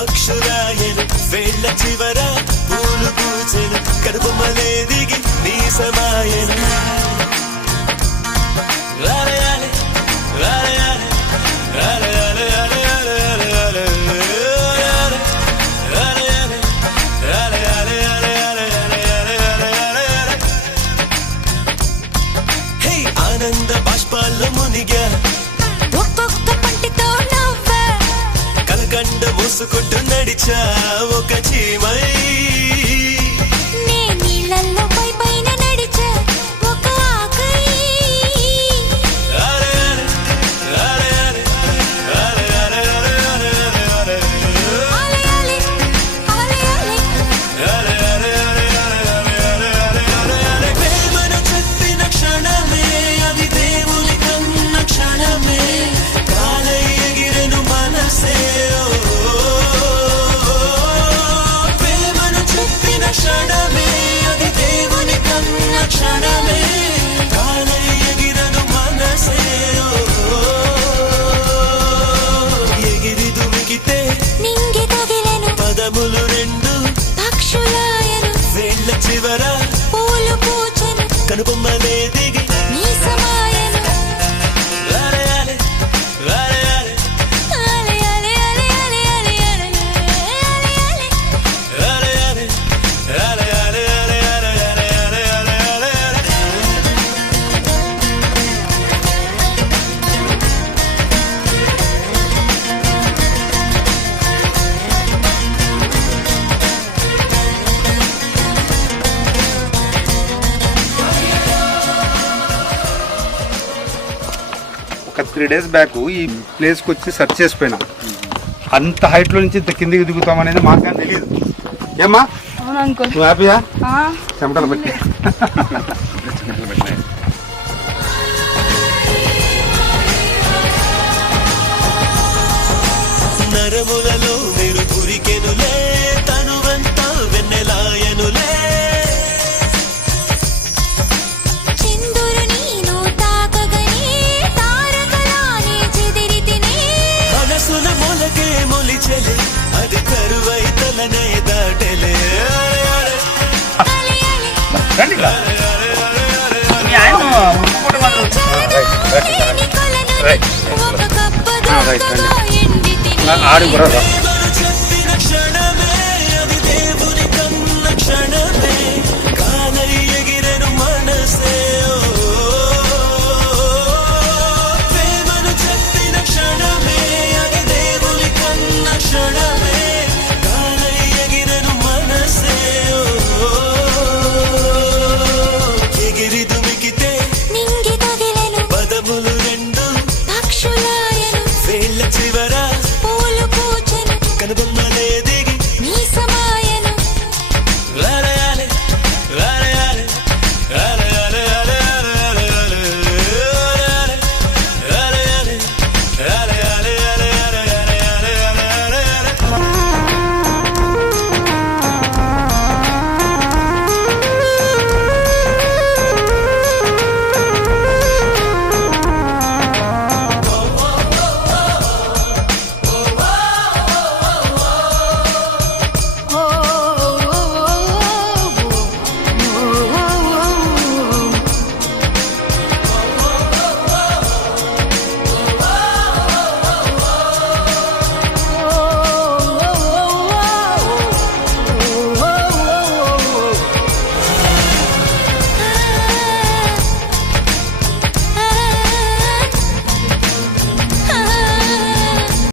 పక్షురాయను వేళ్ళ చివర పూలు పూచెను కడుపుమలే దిగి నీ సమాయను ఆనంద బాష్పాల్లో మునిగా ఒక్కొక్క పంటితో నవ్వా కలకండ మూసుకుంటూ నడిచా ఒక చీమై నే నీళ్ళల్లో పైన నడిచా ఒక ఆకై ప్రేమను చెప్పిన క్షణమే అది దేవుని కన్న క్షణమే కాలై ఎగిరెను మనసే ప్రేమను చెప్పిన క్షణమే అది దేవుని కన్న క్షణమే కాలై ఎగిరెను మనసే ఎగిరి దుమికితే నింగి తగిలెను పదములు రెండు పక్షులాయను వేళ్ళ చివర పూలు పూచెను కనుపమ్మలే దిగి నీ సమాయను రాలయాలే రాలయాలే ఆలే ఆలే ఆలే ఆలే ఆలే ఆలే ఆలే రాలయాలే ఒక 3 days బ్యాక్ ఈ ప్లేస్కి వచ్చి సెర్చ్ చేసిపోయినా అంత హైట్లో నుంచి ఇంత కిందికి దిగుతామనేది మాకు కానీ తెలియదు. ఏమ్మా నువ్వు హ్యాపీయా? చెమటలు పెట్టి నరములలో మీరు కురికెనులే తనువంతా వెన్నెలాయనులే చిందురు నీను తాకగనే తారకలానే చెదిరితినే మనసుల మొలకే మొలిచెలే అది కరువై తలనే దాటెలే ఆలే ఆలే లేని కొలను ఒక కప్ప దొంగగా ఎండితిని ఆడి